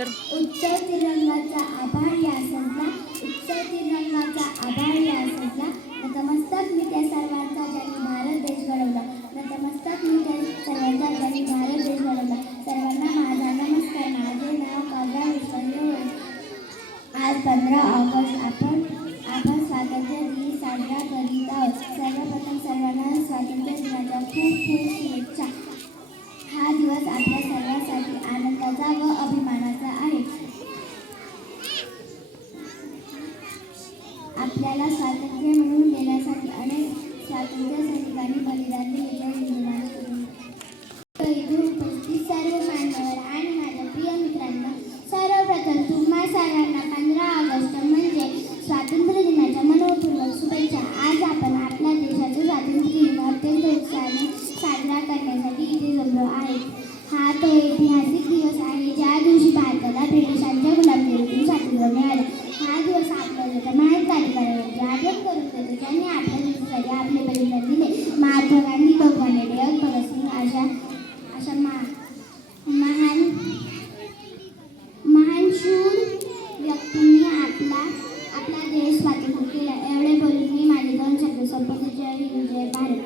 कर. उत्सव तिरंगाचा आभाळ या सजला, उत्सव तिरंगाचा आभाळ या सजला. नतमस्तक मी त्या सर्वांचा ज्यांनी भारत देश घडवला, नतमस्तक मी त्या सर्वांचा ज्यांनी भारत देश घडवला. सर्वांना माझा नमस्कार. माझे नाव काव्या विश्वंभर. आज 15 ऑगस्ट आपण स्वातंत्र्य दिन साजरा करीत आहोत. सर्वप्रथम सर्वांना स्वातंत्र्य दिनाच्या खूप खूप शुभेच्छा. हा दिवस आपल्या सर्वांसाठी आनंदाचा व अभिमानाचा आहे. आपल्याला स्वातंत्र्य मिळवून देण्यासाठी अनेक स्वातंत्र्य सैनिकांनी बलिदान दिले. इथून उपस्थित सर्व मान्यवर आणि माझ्या प्रिय मित्रांनो, सर्वप्रथम तुम्हा सर्वांना 15 ऑगस्ट म्हणजे स्वातंत्र्य दिनाच्या मनपूर्वक शुभेच्छा. आज आपण आपल्या देशाचे स्वातंत्र्य दिन अत्यंत उत्साहाने साजरा करण्यासाठी इथे जमलो आहे. हा तो ऐतिहासिक दिवस आहे ज्या दिवशी भारताला ब्रिटिशांच्या गुलामगिरीतून स्वातंत्र्य मिळाले. हा दिवस आपल्याला महान अधिकाऱ्यांची आठवण करून देतो ज्यांनी आपल्या देशासाठी आपले बलिदान दिले. महात्मा गांधी, लोकमान्य टिळक, भगतसिंग अशा महान शूर व्यक्तींनी आपला देश स्वातंत्र्य केला. एवढे बोलून मी माझे 2 शब्द संपवतो. जय हिंद, जय भारत.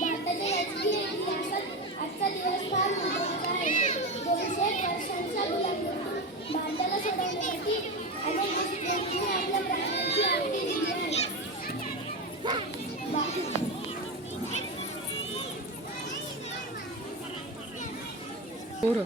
भारताच्या राजकीय इतिहासात आजचा दिवस फार महत्त्वाचा आहे. 200 वर्षांच्या गुलामगिरीतून भारताला सोडवण्यासाठी अनेक देशप्रेमींनी आपल्या प्राणांची आहुती दिली आहे. पोरं